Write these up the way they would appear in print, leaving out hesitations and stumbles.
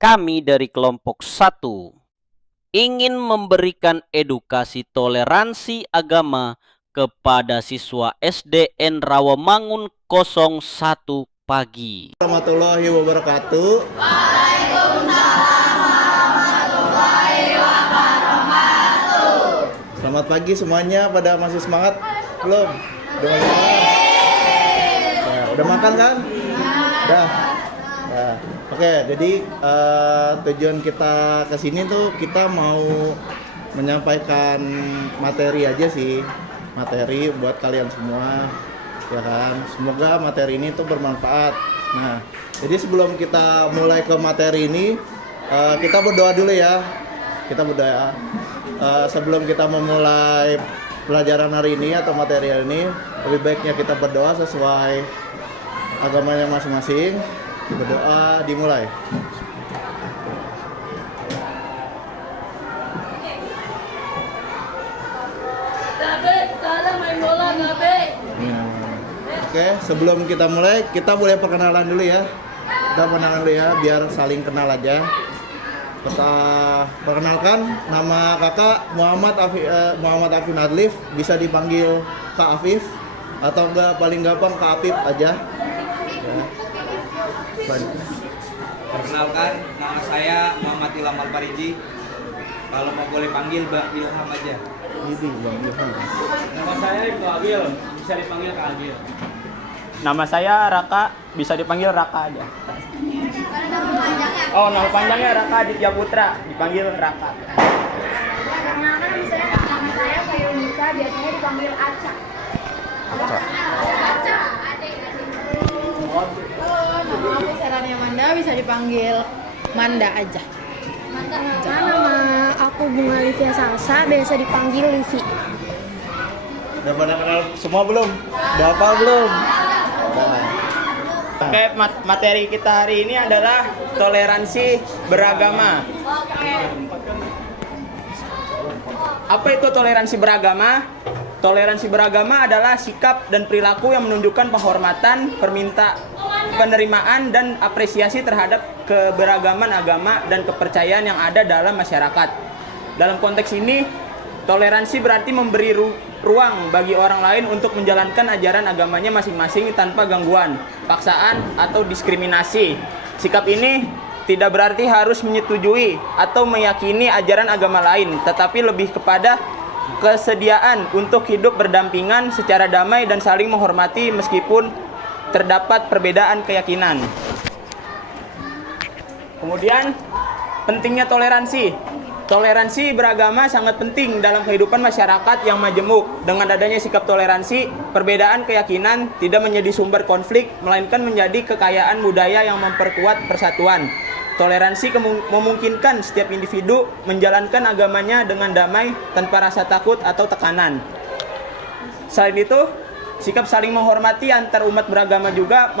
Kami dari kelompok 1 ingin memberikan edukasi toleransi agama kepada siswa SDN Rawamangun 01 pagi. Warahmatullahi wabarakatuh. Selamat pagi semuanya. Pada masih semangat belum? Udah makan? Ya, udah makan kan? Udah. Ya. Oke, jadi tujuan kita kesini tuh kita mau menyampaikan materi aja sih, materi buat kalian semua, ya kan. Semoga materi ini tuh bermanfaat. Nah, jadi sebelum kita mulai ke materi ini, kita berdoa dulu ya. Kita berdoa. Sebelum kita memulai pelajaran hari ini atau materi hari ini, lebih baiknya kita berdoa sesuai agamanya masing-masing. Berdoa dimulai. Oke, sebelum kita mulai, kita boleh perkenalan dulu ya. Kita perkenalan dulu ya, biar saling kenal aja. Kita perkenalkan, nama kakak Muhammad Afif Nadlif, bisa dipanggil Kak Afif atau enggak paling gampang Kak Afif aja. Ya. Perkenalkan, nama saya Muhammad Ilham Alpariji. Kalau mau boleh panggil Bang Ilham aja. Ini Bang Ilham. Nama saya Ibnu Agil, bisa dipanggil Kak Agil. Nama saya Raka, bisa dipanggil Raka aja. Oh, nama panjangnya Raka Aditya Putra, dipanggil Raka. Perkenalkan nama saya Fayunisa, biasanya dipanggil Aca. Aca. Nama aku Serania Manda, bisa dipanggil Manda aja. Nama aku Bunga Livia Salsa, biasa dipanggil Livi. Udah pada kenal semua belum? Udah apa belum? Udah. Oke, materi kita hari ini adalah toleransi beragama. Apa itu toleransi beragama? Toleransi beragama adalah sikap dan perilaku yang menunjukkan penghormatan, penerimaan dan apresiasi terhadap keberagaman agama dan kepercayaan yang ada dalam masyarakat. Dalam konteks ini, toleransi berarti memberi ruang bagi orang lain untuk menjalankan ajaran agamanya masing-masing tanpa gangguan, paksaan, atau diskriminasi. Sikap ini tidak berarti harus menyetujui atau meyakini ajaran agama lain, tetapi lebih kepada kesediaan untuk hidup berdampingan secara damai dan saling menghormati meskipun terdapat perbedaan keyakinan. Kemudian, pentingnya toleransi. Toleransi beragama sangat penting dalam kehidupan masyarakat yang majemuk. Dengan adanya sikap toleransi, perbedaan keyakinan tidak menjadi sumber konflik, melainkan menjadi kekayaan budaya yang memperkuat persatuan. Toleransi memungkinkan setiap individu menjalankan agamanya dengan damai tanpa rasa takut atau tekanan. Selain itu, sikap saling menghormati antar umat beragama juga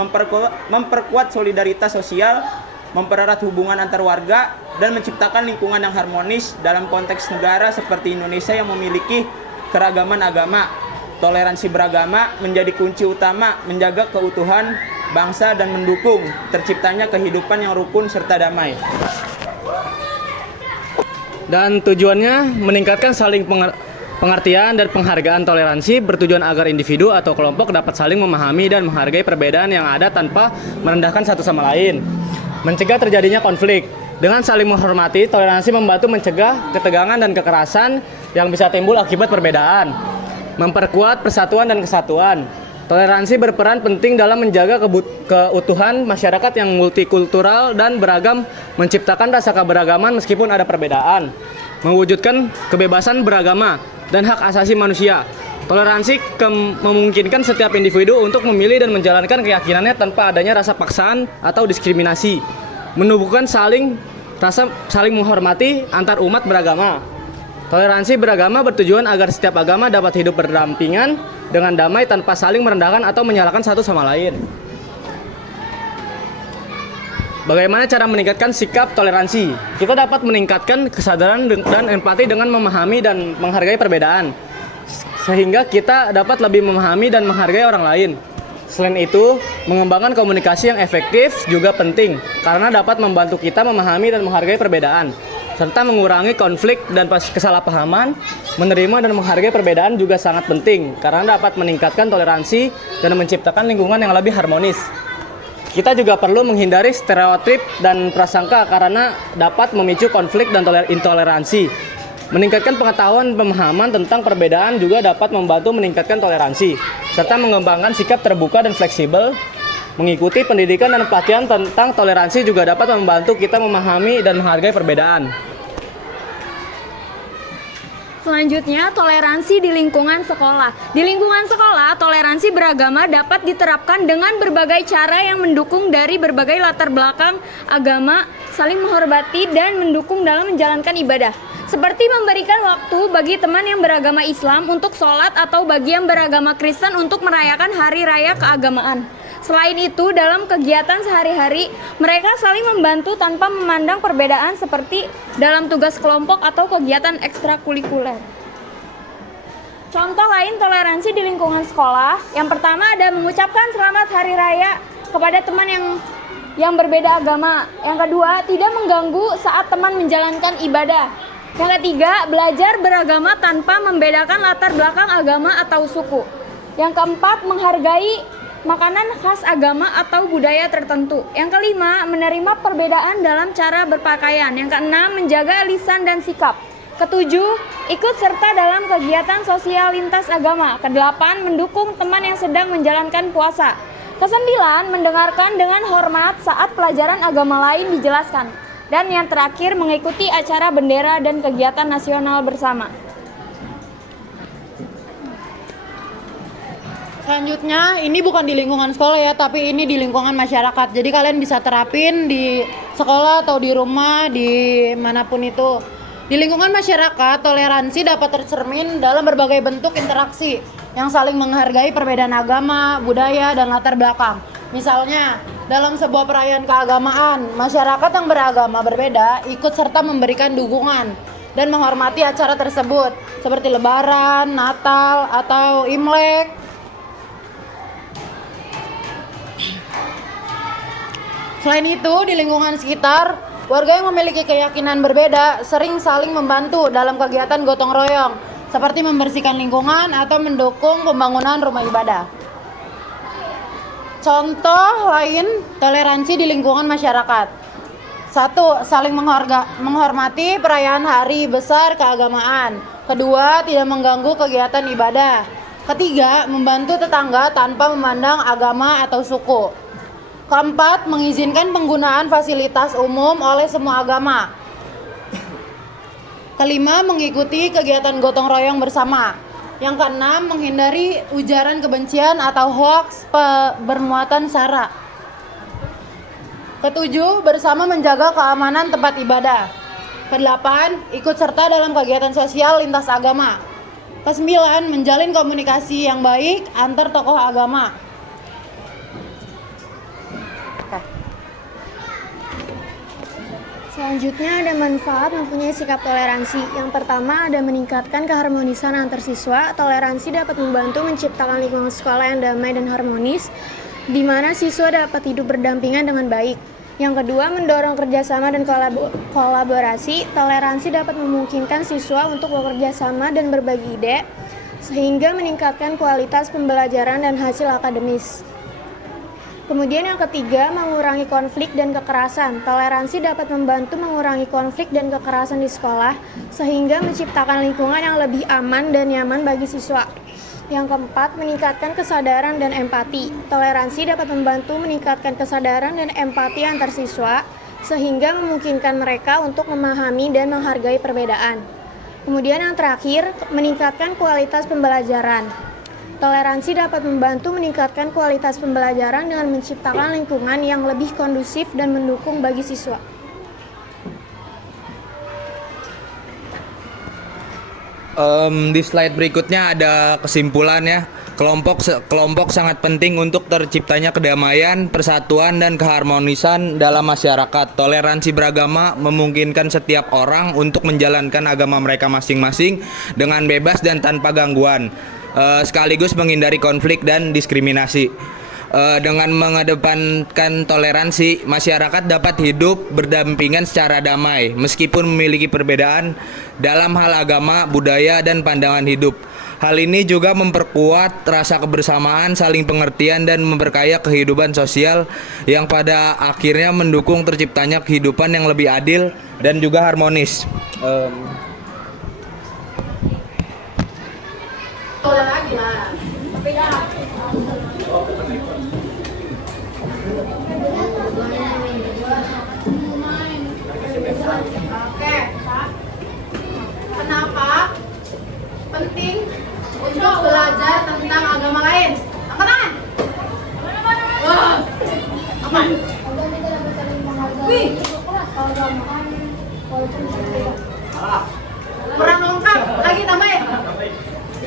memperkuat solidaritas sosial, mempererat hubungan antar warga, dan menciptakan lingkungan yang harmonis dalam konteks negara seperti Indonesia yang memiliki keragaman agama. Toleransi beragama menjadi kunci utama menjaga keutuhan bangsa dan mendukung terciptanya kehidupan yang rukun serta damai. Dan tujuannya meningkatkan saling pengertian dan penghargaan. Toleransi bertujuan agar individu atau kelompok dapat saling memahami dan menghargai perbedaan yang ada tanpa merendahkan satu sama lain. Mencegah terjadinya konflik. Dengan saling menghormati, toleransi membantu mencegah ketegangan dan kekerasan yang bisa timbul akibat perbedaan. Memperkuat persatuan dan kesatuan. Toleransi berperan penting dalam menjaga keutuhan masyarakat yang multikultural dan beragam, menciptakan rasa keberagaman meskipun ada perbedaan. Mewujudkan kebebasan beragama dan hak asasi manusia. Toleransi memungkinkan setiap individu untuk memilih dan menjalankan keyakinannya tanpa adanya rasa paksaan atau diskriminasi. Menumbuhkan saling menghormati antar umat beragama. Toleransi beragama bertujuan agar setiap agama dapat hidup berdampingan dengan damai tanpa saling merendahkan atau menyalahkan satu sama lain. Bagaimana cara meningkatkan sikap toleransi? Kita dapat meningkatkan kesadaran dan empati dengan memahami dan menghargai perbedaan, sehingga kita dapat lebih memahami dan menghargai orang lain. Selain itu, mengembangkan komunikasi yang efektif juga penting karena dapat membantu kita memahami dan menghargai perbedaan, serta mengurangi konflik dan kesalahpahaman. Menerima dan menghargai perbedaan juga sangat penting karena dapat meningkatkan toleransi dan menciptakan lingkungan yang lebih harmonis. Kita juga perlu menghindari stereotip dan prasangka karena dapat memicu konflik dan intoleransi. Meningkatkan pengetahuan dan pemahaman tentang perbedaan juga dapat membantu meningkatkan toleransi, serta mengembangkan sikap terbuka dan fleksibel. Mengikuti pendidikan dan pelatihan tentang toleransi juga dapat membantu kita memahami dan menghargai perbedaan. Selanjutnya, toleransi di lingkungan sekolah. Di lingkungan sekolah, toleransi beragama dapat diterapkan dengan berbagai cara yang mendukung dari berbagai latar belakang agama, saling menghormati dan mendukung dalam menjalankan ibadah. Seperti memberikan waktu bagi teman yang beragama Islam untuk sholat atau bagi yang beragama Kristen untuk merayakan hari raya keagamaan. Selain itu, dalam kegiatan sehari-hari, mereka saling membantu tanpa memandang perbedaan seperti dalam tugas kelompok atau kegiatan ekstrakurikuler. Contoh lain toleransi di lingkungan sekolah, yang pertama ada mengucapkan selamat hari raya kepada teman yang berbeda agama. Yang kedua, tidak mengganggu saat teman menjalankan ibadah. Yang ketiga, belajar beragama tanpa membedakan latar belakang agama atau suku. Yang keempat, menghargai makanan khas agama atau budaya tertentu. Yang kelima, menerima perbedaan dalam cara berpakaian. Yang keenam, menjaga lisan dan sikap. Ketujuh, ikut serta dalam kegiatan sosial lintas agama. Kedelapan, mendukung teman yang sedang menjalankan puasa. Kesembilan, mendengarkan dengan hormat saat pelajaran agama lain dijelaskan. Dan yang terakhir, mengikuti acara bendera dan kegiatan nasional bersama. Selanjutnya, ini bukan di lingkungan sekolah ya, tapi ini di lingkungan masyarakat. Jadi kalian bisa terapin di sekolah atau di rumah, di manapun itu. Di lingkungan masyarakat, toleransi dapat tercermin dalam berbagai bentuk interaksi yang saling menghargai perbedaan agama, budaya, dan latar belakang. Misalnya, dalam sebuah perayaan keagamaan, masyarakat yang beragama berbeda ikut serta memberikan dukungan dan menghormati acara tersebut, seperti Lebaran, Natal, atau Imlek. Selain itu, di lingkungan sekitar, warga yang memiliki keyakinan berbeda sering saling membantu dalam kegiatan gotong royong, seperti membersihkan lingkungan atau mendukung pembangunan rumah ibadah. Contoh lain, toleransi di lingkungan masyarakat. 1. Saling menghormati perayaan hari besar keagamaan. 2. Tidak mengganggu kegiatan ibadah. 3. Membantu tetangga tanpa memandang agama atau suku. 4. Mengizinkan penggunaan fasilitas umum oleh semua agama. 5. Mengikuti kegiatan gotong royong bersama. Yang keenam, menghindari ujaran kebencian atau hoaks bermuatan sara. 7. Bersama menjaga keamanan tempat ibadah. 8. Ikut serta dalam kegiatan sosial lintas agama. 9. Menjalin komunikasi yang baik antar tokoh agama. Selanjutnya ada manfaat mempunyai sikap toleransi. Yang pertama ada meningkatkan keharmonisan antar siswa. Toleransi dapat membantu menciptakan lingkungan sekolah yang damai dan harmonis, di mana siswa dapat hidup berdampingan dengan baik. Yang kedua, mendorong kerjasama dan kolaborasi. Toleransi dapat memungkinkan siswa untuk bekerja sama dan berbagi ide, sehingga meningkatkan kualitas pembelajaran dan hasil akademis. Kemudian yang ketiga, mengurangi konflik dan kekerasan. Toleransi dapat membantu mengurangi konflik dan kekerasan di sekolah, sehingga menciptakan lingkungan yang lebih aman dan nyaman bagi siswa. Yang keempat, meningkatkan kesadaran dan empati. Toleransi dapat membantu meningkatkan kesadaran dan empati antar siswa, sehingga memungkinkan mereka untuk memahami dan menghargai perbedaan. Kemudian yang terakhir, meningkatkan kualitas pembelajaran. Toleransi dapat membantu meningkatkan kualitas pembelajaran dengan menciptakan lingkungan yang lebih kondusif dan mendukung bagi siswa. Di slide berikutnya ada kesimpulan ya. Kelompok sangat penting untuk terciptanya kedamaian, persatuan, dan keharmonisan dalam masyarakat. Toleransi beragama memungkinkan setiap orang untuk menjalankan agama mereka masing-masing dengan bebas dan tanpa gangguan, sekaligus menghindari konflik dan diskriminasi. Dengan mengedepankan toleransi, masyarakat dapat hidup berdampingan secara damai meskipun memiliki perbedaan dalam hal agama, budaya, dan pandangan hidup. Hal ini juga memperkuat rasa kebersamaan, saling pengertian, dan memperkaya kehidupan sosial yang pada akhirnya mendukung terciptanya kehidupan yang lebih adil dan juga harmonis. Oke. Kenapa penting untuk belajar tentang agama lain? Angkat tangan. Wah. Aman. Wih. Kurang lengkap. Lagi tambahin.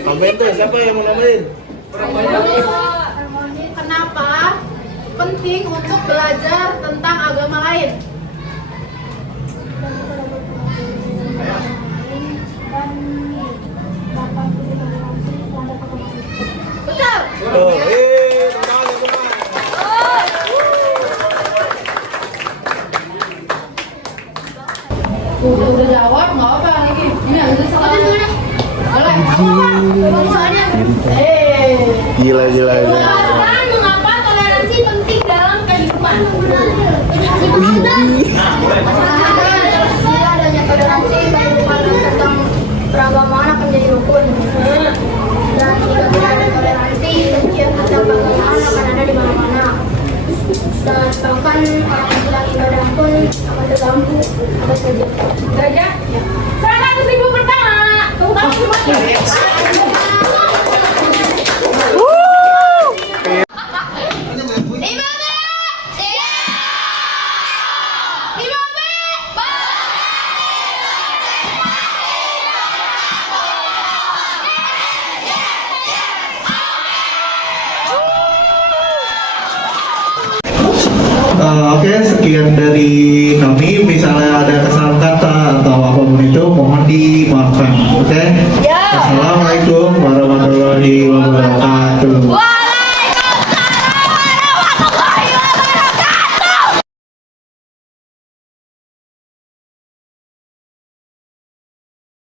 Tambahin tuh, siapa yang mau nambahin? Kenapa penting untuk belajar tentang agama lain? Betul. Oh, tepuk tangan, tepuk tangan. Udah jawab nggak apa lagi. Ini ada salah. Gila. Jelaskan mengapa toleransi penting dalam kehidupan. Adanya toleransi kehidupan tentang peragamaan akan menjadi rukun. Dan jika tidak ada toleransi, kebencian terhadap keagamaan akan ada di mana-mana. Dan bahkan orang yang ibadah pun akan terganggu atas gajah. Serahkan ke ibu pertama. Tepuk tangan semuanya. Oke, sekian dari kami. Misalnya ada kesalahan kata atau apapun itu, mohon dimaafkan. Oke.